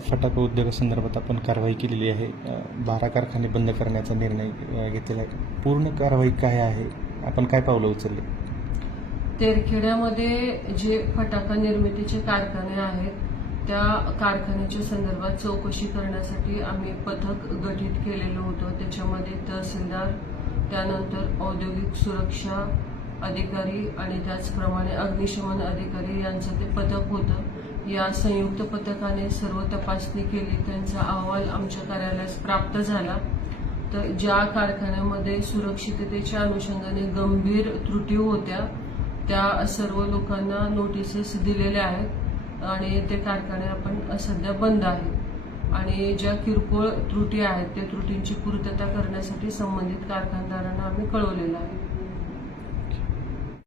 फटाका उद्योगासंदर्भात आपण कारवाई केलेली आहे. 12 कारखाने बंद करण्याचा निर्णय घेतलेला आहे. पूर्ण कारवाई काय आहे, आपण काय पावलं उचलले? तेरखेड्यामध्ये जे फटाका निर्मितीचे कारखाने आहेत त्या कारखान्याच्या संदर्भात चौकशी करण्यासाठी आम्ही पथक गठीत केलेलं होतं. त्याच्यामध्ये तहसीलदार, त्यानंतर औद्योगिक सुरक्षा अधिकारी आणि त्याचप्रमाणे अग्निशमन अधिकारी यांचं ते पथक होतं. या संयुक्त पथकाने सर्व तपासणी केली. त्यांचा अहवाल आमच्या कार्यालयास प्राप्त झाला. तर ज्या कारखान्यामध्ये सुरक्षिततेच्या अनुषंगाने गंभीर त्रुटी होत्या त्या सर्व लोकांना नोटिसेस दिलेल्या आहेत आणि ते कारखाने आपण सध्या बंद आहेत. आणि ज्या किरकोळ त्रुटी आहेत त्या त्रुटींची पूर्तता करण्यासाठी संबंधित कारखानदारांना आम्ही कळवलेलं आहे.